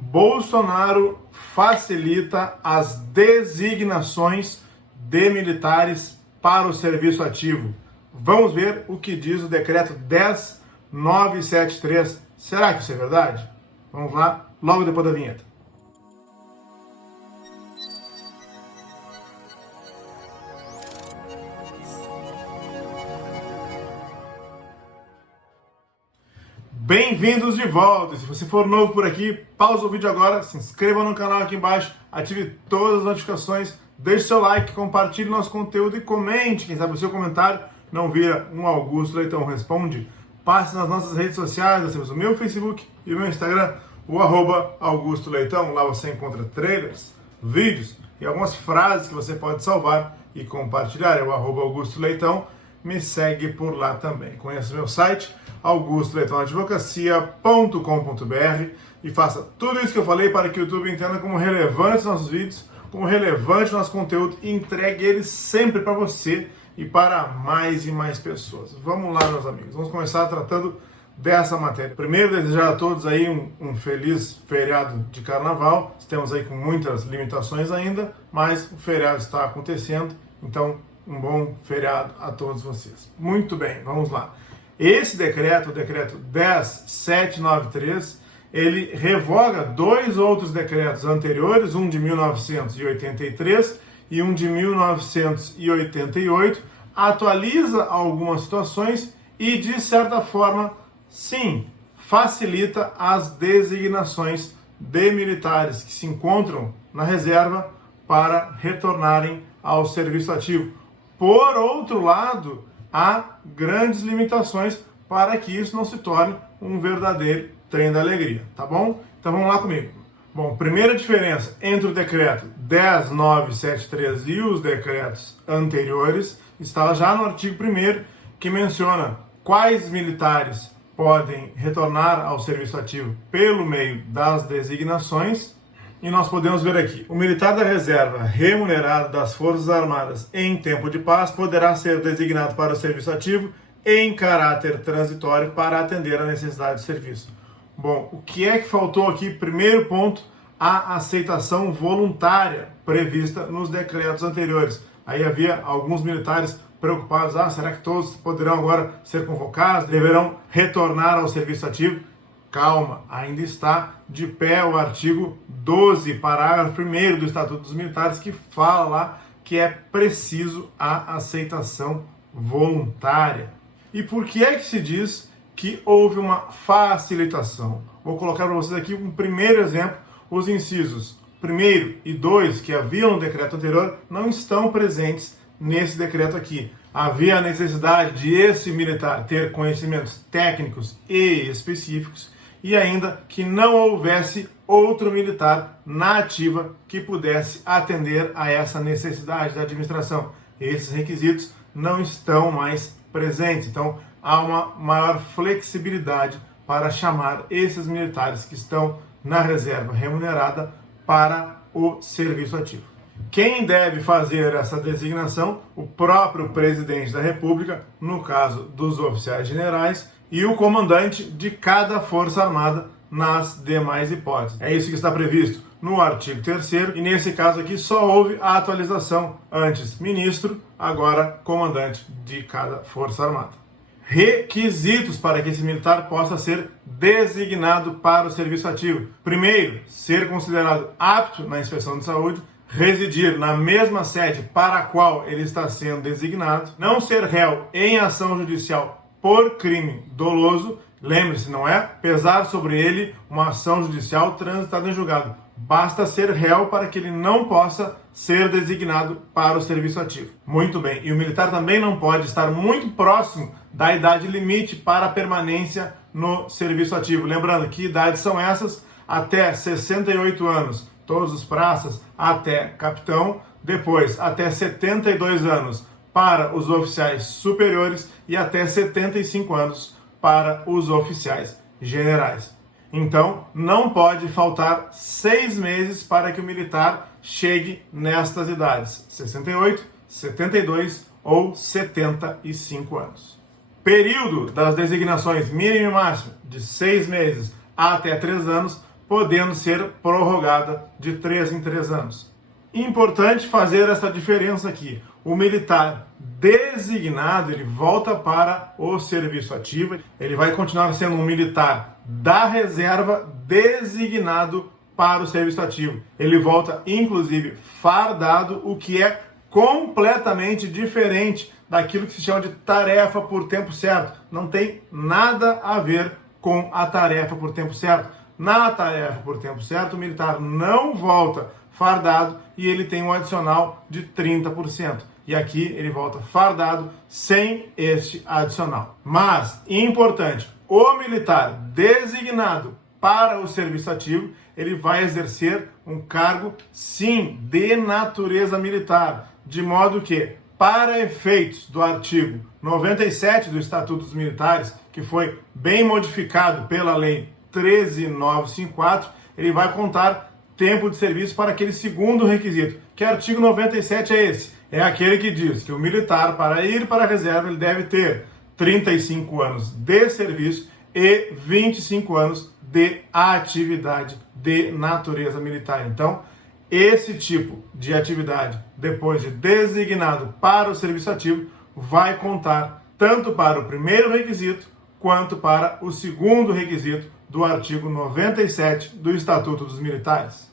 Bolsonaro facilita as designações de militares para o serviço ativo. Vamos ver o que diz o decreto 10.973. Será que isso é verdade? Vamos lá, logo depois da vinheta. Bem-vindos de volta! Se você for novo por aqui, pausa o vídeo agora, se inscreva no canal aqui embaixo, ative todas as notificações, deixe seu like, compartilhe nosso conteúdo e comente. Quem sabe o seu comentário não vira um Augusto Leitão Responde. Passe nas nossas redes sociais, nós temos o meu Facebook e o meu Instagram, o @Augusto Leitão. Lá você encontra trailers, vídeos e algumas frases que você pode salvar e compartilhar. É o @Augusto Leitão. Me segue por lá também. Conheça o meu site, augustoleitoadvocacia.com.br, e faça tudo isso que eu falei para que o YouTube entenda como relevantes nossos vídeos, como relevante nosso conteúdo e entregue ele sempre para você e para mais e mais pessoas. Vamos lá, meus amigos. Vamos começar tratando dessa matéria. Primeiro, desejar a todos aí um feliz feriado de carnaval. Estamos aí com muitas limitações ainda, mas o feriado está acontecendo, então um bom feriado a todos vocês. Muito bem, vamos lá. Esse decreto, o decreto 10.793, ele revoga dois outros decretos anteriores, um de 1983 e um de 1988, atualiza algumas situações e, de certa forma, sim, facilita as designações de militares que se encontram na reserva para retornarem ao serviço ativo. Por outro lado, há grandes limitações para que isso não se torne um verdadeiro trem da alegria, tá bom? Então vamos lá comigo. Bom, primeira diferença entre o decreto 10.973 e os decretos anteriores está já no artigo 1º, que menciona quais militares podem retornar ao serviço ativo pelo meio das designações. E nós podemos ver aqui, o militar da reserva remunerado das Forças Armadas em tempo de paz poderá ser designado para o serviço ativo em caráter transitório para atender à necessidade de serviço. Bom, o que é que faltou aqui? Primeiro ponto, a aceitação voluntária prevista nos decretos anteriores. Aí havia alguns militares preocupados, será que todos poderão agora ser convocados, deverão retornar ao serviço ativo? Calma, ainda está de pé o artigo 12, parágrafo 1º do Estatuto dos Militares, que fala lá que é preciso a aceitação voluntária. E por que é que se diz que houve uma facilitação? Vou colocar para vocês aqui um primeiro exemplo. Os incisos 1º e 2, que haviam no decreto anterior, não estão presentes nesse decreto aqui. Havia a necessidade de esse militar ter conhecimentos técnicos e específicos, e ainda que não houvesse outro militar na ativa que pudesse atender a essa necessidade da administração. Esses requisitos não estão mais presentes, então há uma maior flexibilidade para chamar esses militares que estão na reserva remunerada para o serviço ativo. Quem deve fazer essa designação? O próprio presidente da República, no caso dos oficiais generais, e o comandante de cada força armada nas demais hipóteses. É isso que está previsto no artigo 3º, e nesse caso aqui só houve a atualização. Antes ministro, agora comandante de cada força armada. Requisitos para que esse militar possa ser designado para o serviço ativo. Primeiro, ser considerado apto na inspeção de saúde, residir na mesma sede para a qual ele está sendo designado, não ser réu em ação judicial por crime doloso, lembre-se, não é pesar sobre ele uma ação judicial transitada em julgado, basta ser réu para que ele não possa ser designado para o serviço ativo. Muito bem, e o militar também não pode estar muito próximo da idade limite para a permanência no serviço ativo. Lembrando que idades são essas: até 68 anos, todos os praças até capitão, depois até 72 anos para os oficiais superiores e até 75 anos para os oficiais generais. Então, não pode faltar 6 meses para que o militar chegue nestas idades: 68, 72 ou 75 anos. Período das designações mínimo e máximo de 6 meses até 3 anos podendo ser prorrogada de 3 em 3 anos. Importante fazer essa diferença aqui. O militar designado, ele volta para o serviço ativo, ele vai continuar sendo um militar da reserva designado para o serviço ativo. Ele volta, inclusive, fardado, o que é completamente diferente daquilo que se chama de tarefa por tempo certo. Não tem nada a ver com a tarefa por tempo certo. Na tarefa por tempo certo, o militar não volta fardado e ele tem um adicional de 30%. E aqui ele volta fardado sem este adicional. Mas, importante, o militar designado para o serviço ativo, ele vai exercer um cargo, sim, de natureza militar, de modo que, para efeitos do artigo 97 do Estatuto dos Militares, que foi bem modificado pela Lei 13.954, ele vai contar tempo de serviço para aquele segundo requisito. Que artigo 97 é esse? É aquele que diz que o militar, para ir para a reserva, ele deve ter 35 anos de serviço e 25 anos de atividade de natureza militar. Então, esse tipo de atividade, depois de designado para o serviço ativo, vai contar tanto para o primeiro requisito quanto para o segundo requisito do artigo 97 do Estatuto dos Militares.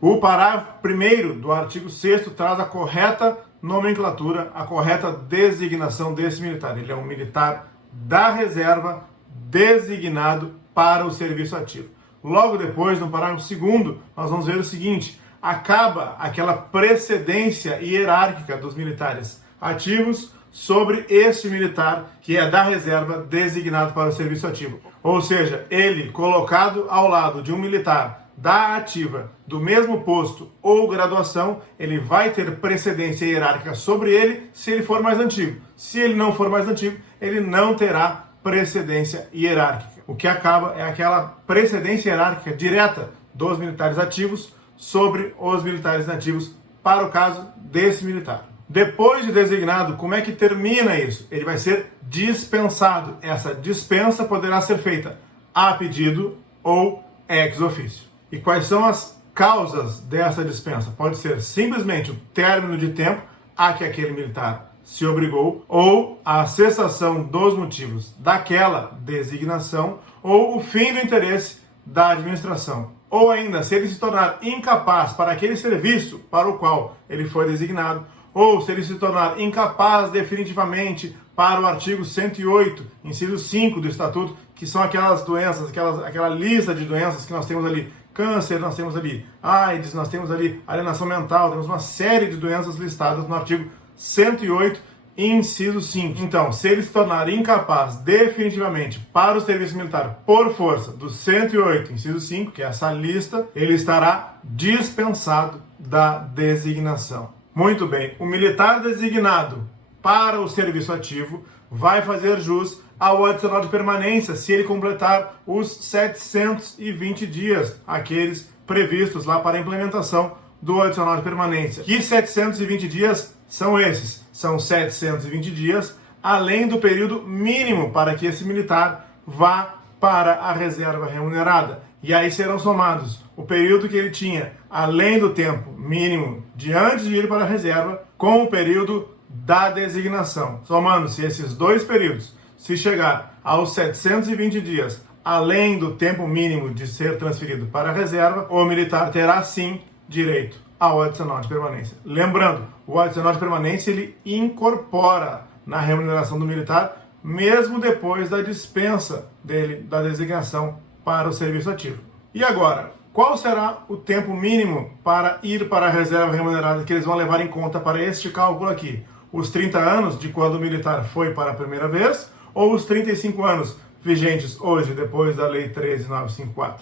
O parágrafo 1º do artigo 6º traz a correta nomenclatura, a correta designação desse militar. Ele é um militar da reserva designado para o serviço ativo. Logo depois, no parágrafo 2º, nós vamos ver o seguinte: acaba aquela precedência hierárquica dos militares ativos sobre este militar que é da reserva designado para o serviço ativo. Ou seja, ele colocado ao lado de um militar da ativa do mesmo posto ou graduação, ele vai ter precedência hierárquica sobre ele se ele for mais antigo. Se ele não for mais antigo, ele não terá precedência hierárquica. O que acaba é aquela precedência hierárquica direta dos militares ativos sobre os militares inativos para o caso desse militar. Depois de designado, como é que termina isso? Ele vai ser dispensado. Essa dispensa poderá ser feita a pedido ou ex officio. E quais são as causas dessa dispensa? Pode ser simplesmente o término de tempo a que aquele militar se obrigou, ou a cessação dos motivos daquela designação, ou o fim do interesse da administração. Ou ainda, se ele se tornar incapaz para aquele serviço para o qual ele foi designado, ou se ele se tornar incapaz definitivamente para o artigo 108, inciso 5 do Estatuto, que são aquelas doenças, aquela lista de doenças que nós temos ali. Câncer, nós temos ali AIDS, nós temos ali alienação mental, temos uma série de doenças listadas no artigo 108, inciso 5. Então, se ele se tornar incapaz definitivamente para o serviço militar por força do 108, inciso 5, que é essa lista, ele estará dispensado da designação. Muito bem, o militar designado para o serviço ativo vai fazer jus ao adicional de permanência se ele completar os 720 dias, aqueles previstos lá para a implementação do adicional de permanência. Que 720 dias são esses? São 720 dias, além do período mínimo para que esse militar vá para a reserva remunerada. E aí serão somados o período que ele tinha, além do tempo mínimo de antes de ir para a reserva, com o período da designação. Somando-se esses dois períodos, se chegar aos 720 dias, além do tempo mínimo de ser transferido para a reserva, o militar terá sim direito ao adicional de permanência. Lembrando, o adicional de permanência ele incorpora na remuneração do militar, mesmo depois da dispensa dele da designação para o serviço ativo. E agora, qual será o tempo mínimo para ir para a reserva remunerada que eles vão levar em conta para este cálculo aqui? Os 30 anos de quando o militar foi para a primeira vez ou os 35 anos vigentes hoje, depois da Lei 13.954?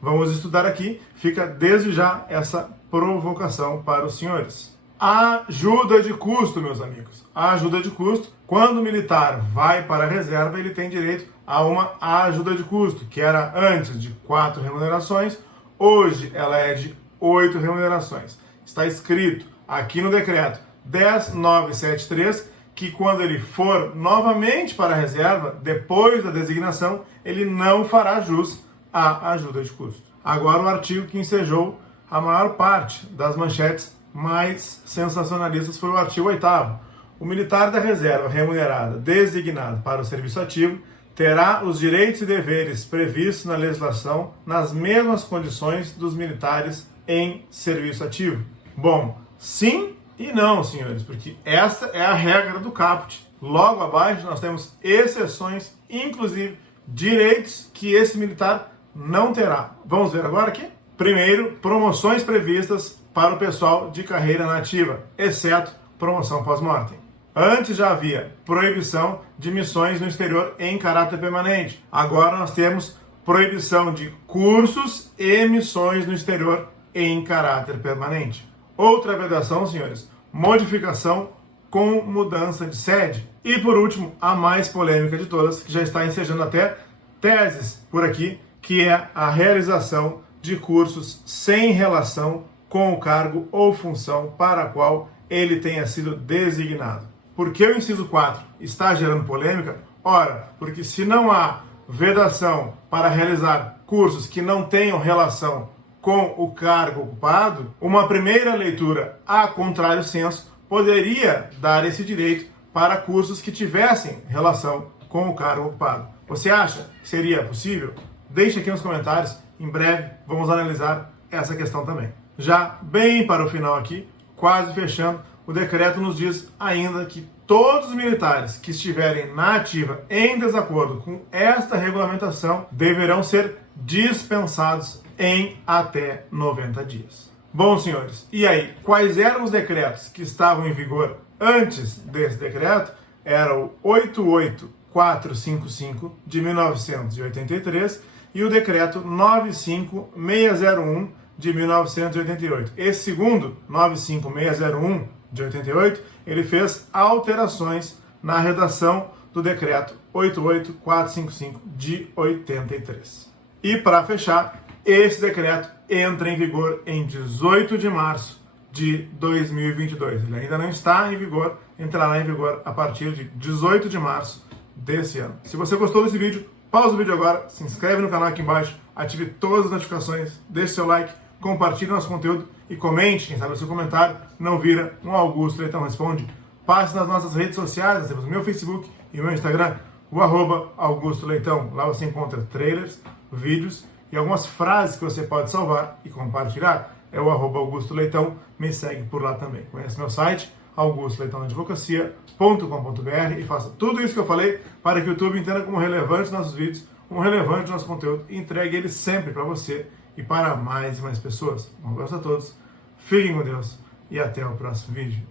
Vamos estudar aqui, fica desde já essa provocação para os senhores. Ajuda de custo, meus amigos. A ajuda de custo, quando o militar vai para a reserva, ele tem direito a uma ajuda de custo, que era antes de 4 remunerações, hoje ela é de 8 remunerações. Está escrito aqui no decreto 10.973 que quando ele for novamente para a reserva, depois da designação, ele não fará jus à ajuda de custo. agora o artigo que ensejou a maior parte das manchetes mais sensacionalistas foi o artigo 8º. O militar da reserva remunerada designado para o serviço ativo terá os direitos e deveres previstos na legislação nas mesmas condições dos militares em serviço ativo. Bom, sim e não, senhores, porque esta é a regra do caput. Logo abaixo nós temos exceções, inclusive direitos que esse militar não terá. Vamos ver agora aqui? Primeiro, promoções previstas para o pessoal de carreira nativa, exceto promoção pós-mortem. Antes já havia proibição de missões no exterior em caráter permanente. Agora nós temos proibição de cursos e missões no exterior em caráter permanente. Outra vedação, senhores, modificação com mudança de sede. E por último, a mais polêmica de todas, que já está ensejando até teses por aqui, que é a realização de cursos sem relação com o cargo ou função para a qual ele tenha sido designado. Por que o inciso 4 está gerando polêmica? Ora, porque se não há vedação para realizar cursos que não tenham relação com o cargo ocupado, uma primeira leitura a contrário senso poderia dar esse direito para cursos que tivessem relação com o cargo ocupado. Você acha que seria possível? Deixe aqui nos comentários, em breve vamos analisar essa questão também. Já bem para o final aqui, quase fechando, o decreto nos diz ainda que todos os militares que estiverem na ativa em desacordo com esta regulamentação deverão ser dispensados em até 90 dias. Bom, senhores, e aí, quais eram os decretos que estavam em vigor antes desse decreto? Era o 88455 de 1983 e o decreto 95601 de 1988. Esse segundo, 95601 de 88, ele fez alterações na redação do decreto 88455 de 83. E para fechar, esse decreto entra em vigor em 18 de março de 2022. Ele ainda não está em vigor, entrará em vigor a partir de 18 de março desse ano. Se você gostou desse vídeo, pausa o vídeo agora, se inscreve no canal aqui embaixo, ative todas as notificações, deixe seu like, compartilhe nosso conteúdo e comente, quem sabe o seu comentário não vira um Augusto Leitão Responde. Passe nas nossas redes sociais, nós temos o meu Facebook e o meu Instagram, o @Augusto Leitão. Lá você encontra trailers, vídeos e algumas frases que você pode salvar e compartilhar. É o @Augusto Leitão, me segue por lá também. Conhece meu site, augustoleitãoadvocacia.com.br, e faça tudo isso que eu falei para que o YouTube entenda como relevante os nossos vídeos, como relevante o nosso conteúdo e entregue ele sempre para você e para mais e mais pessoas. Um abraço a todos, fiquem com Deus e até o próximo vídeo.